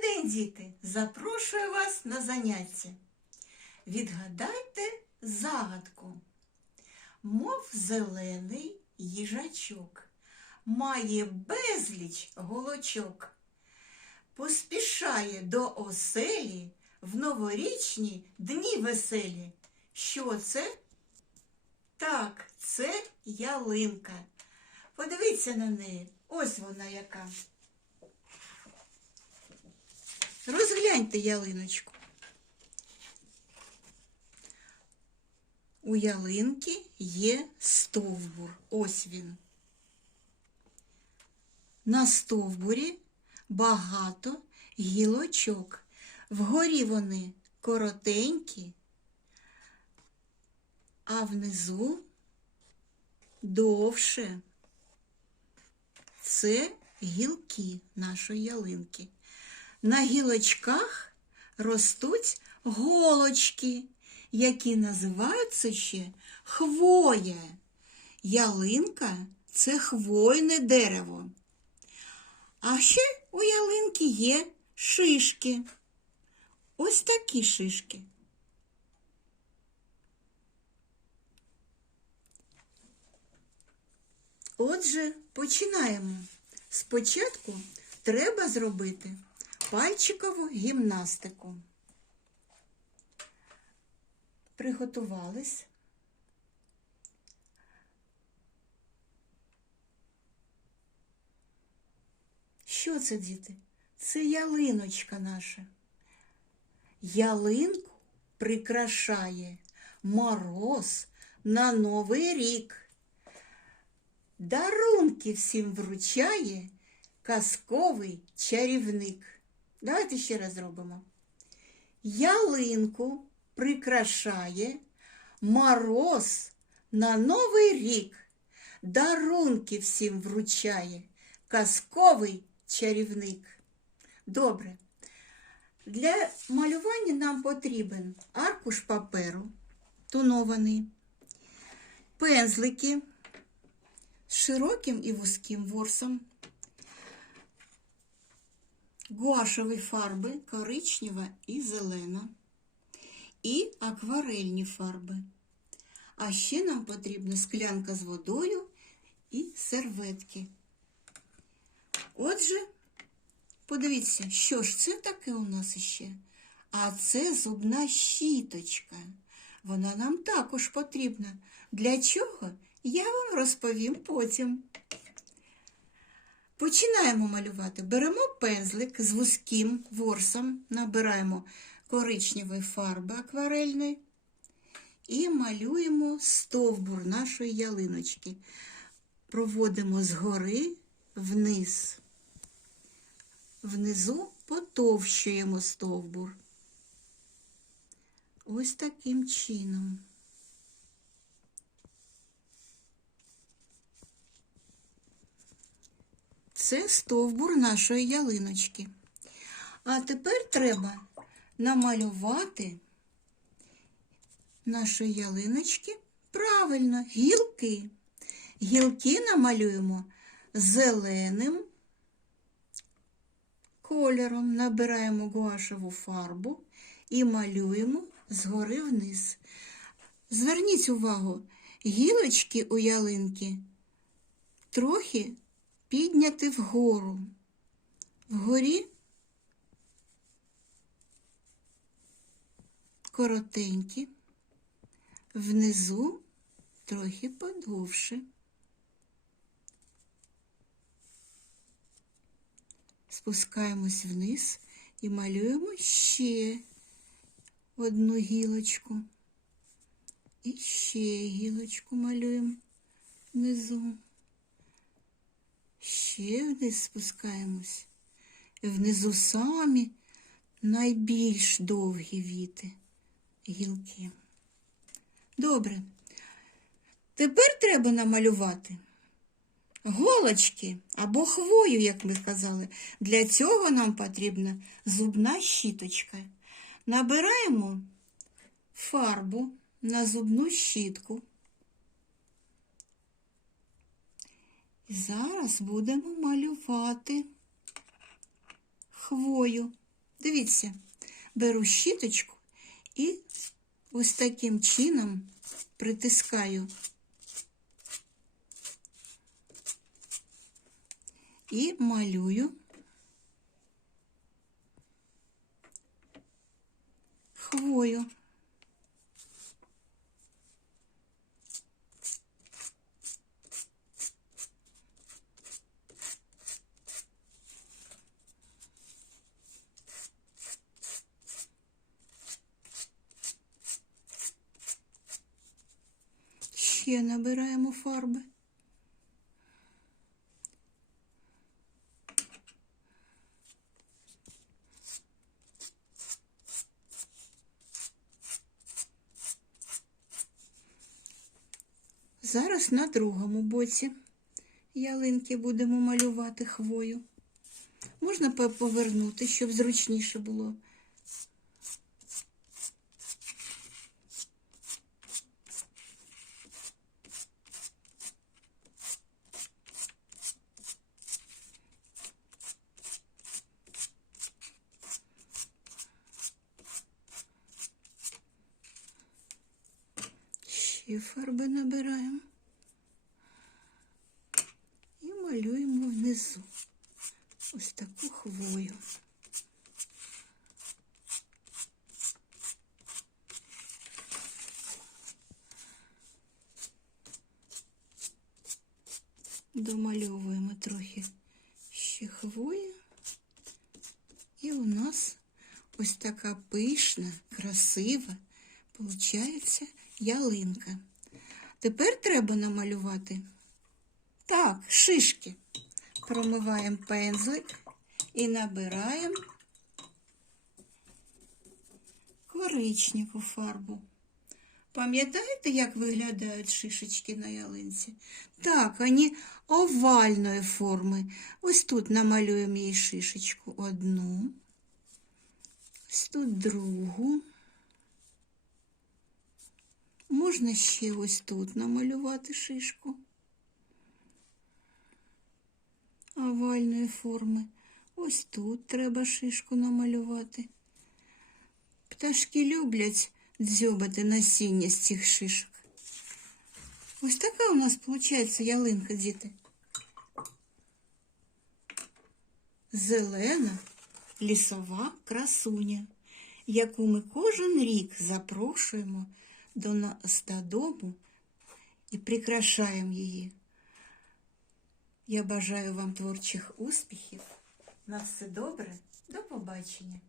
день, діти! Запрошую вас на заняття. Відгадайте загадку. Мов зелений їжачок, має безліч голочок, поспішає до оселі в новорічні дні веселі. Що це? Так, це ялинка. Подивіться на неї. Ось вона яка. Розгляньте ялиночку. У ялинки є стовбур. Ось він. На стовбурі багато гілочок. Вгорі вони коротенькі, а внизу довше. Це гілки нашої ялинки. На гілочках ростуть голочки, які називаються ще хвоя. Ялинка це хвойне дерево. А ще у ялинки є шишки. Ось такі шишки. Отже, починаємо. Спочатку треба зробити пальчикову гімнастику. Приготувались. Що це, діти? Це ялиночка наша. Ялинку прикрашає мороз на Новий рік. Дарунки всім вручає казковий чарівник. Давайте ще раз зробимо. Ялинку прикрашає мороз на Новий рік. Дарунки всім вручає казковий чарівник. Добре. Для малювання нам потрібен аркуш паперу, тонований, пензлики з широким і вузьким ворсом, гуашеві фарби коричнева і зелена, і акварельні фарби. А ще нам потрібна склянка з водою і серветки. Отже, подивіться, що ж це таке у нас іще? А це зубна щіточка. Вона нам також потрібна. Для чого? Я вам розповім потім. Починаємо малювати. Беремо пензлик з вузьким ворсом, набираємо коричневої фарби акварельної і малюємо стовбур нашої ялиночки. Проводимо згори вниз. Внизу потовщуємо стовбур. Ось таким чином. Це стовбур нашої ялиночки. А тепер треба намалювати нашої ялиночки правильно гілки. Гілки намалюємо зеленим кольором, набираємо гуашеву фарбу і малюємо згори вниз. Зверніть увагу, гілочки у ялинки трохи підняти вгору. Вгорі коротенькі, внизу трохи подовше. Спускаємось вниз і малюємо ще одну гілочку. І ще гілочку малюємо внизу. Ще вниз спускаємось. Внизу самі найбільш довгі віти гілки. Добре. Тепер треба намалювати голочки або хвою, як ми сказали. Для цього нам потрібна зубна щіточка. Набираємо фарбу на зубну щітку. Зараз будемо малювати хвою. Дивіться, беру щіточку і ось таким чином притискаю. І малюю хвою. Ще набираємо фарби. Зараз на другому боці ялинки будемо малювати хвою. Можна повернути, щоб зручніше було. Ще фарби набираємо і малюємо внизу ось таку хвою. Домальовуємо трохи ще хвої. І у нас ось така пишна, красива, получається ялинка. Тепер треба намалювати так, шишки. Промиваємо пензлик і набираємо коричневу фарбу. Пам'ятаєте, як виглядають шишечки на ялинці? Так, вони овальної форми. Ось тут намалюємо їй шишечку одну, ось тут другу. Можна ще ось тут намалювати шишку овальної форми. Ось тут треба шишку намалювати. Пташки люблять дзьобати насіння з цих шишок. Ось така у нас виходить ялинка, діти. Зелена лісова красуня, яку ми кожен рік запрошуємо до нас додому і прикрашаємо її. Я бажаю вам творчих успіхів. На все добре. До побачення.